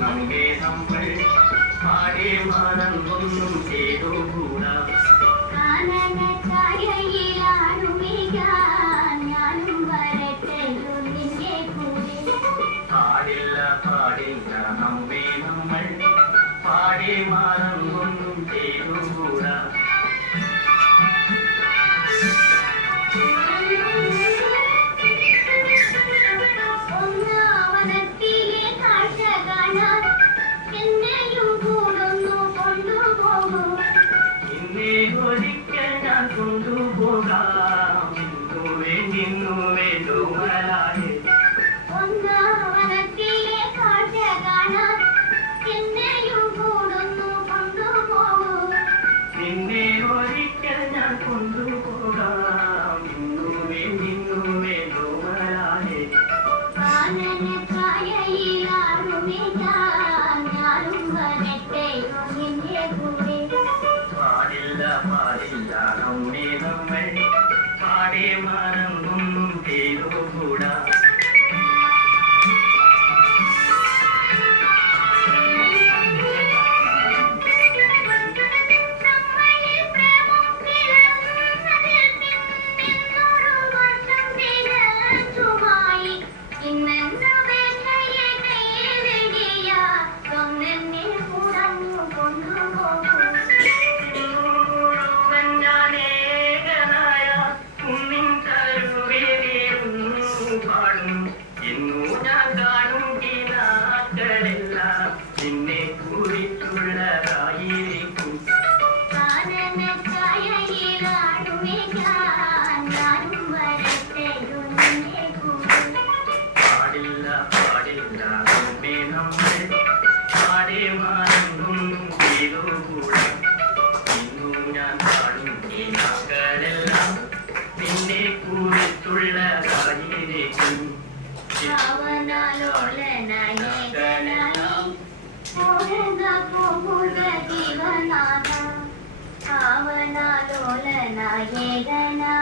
നമ്മെ നമ്മൾ പാടെ മറന്നൊന്നും ചെയ്തുകൂടാ. പാടില്ല പാടില്ല നമ്മെ നമ്മൾ പാടെ മറന്നൊന്നും ചെയ്തുകൂടാ. ഒരിക്കൽ ഞാൻ കൊണ്ടുപോകാം നിന്നുവേ ലോമലായി. നിന്നെ ഒരിക്കൽ ഞാൻ കൊണ്ടുപോകാം നിന്നുവേ ലോമലായി. പാടില്ല പാടില്ല നമ്മെ നമ്മൾ പാടെ മറന്നൊന്നും ചെയ്തുകൂടാ. ഇന്നു ഞാൻ കാണും കിനാക്കളെല്ലാം നിന്നെ കുറിച്ചുള്ളതായിരിക്കും. പാടില്ല പാടില്ല നമ്മെ നമ്മൾ പാടെ മറന്നൊന്നും ചെയ്തുകൂടാ. ഇന്നു ഞാൻ കാണും കിനാക്കളെല്ലാം നിന്നെ കുറിച്ചുള്ളതായിരിക്കും. ഭാവനാലോലനായകനാ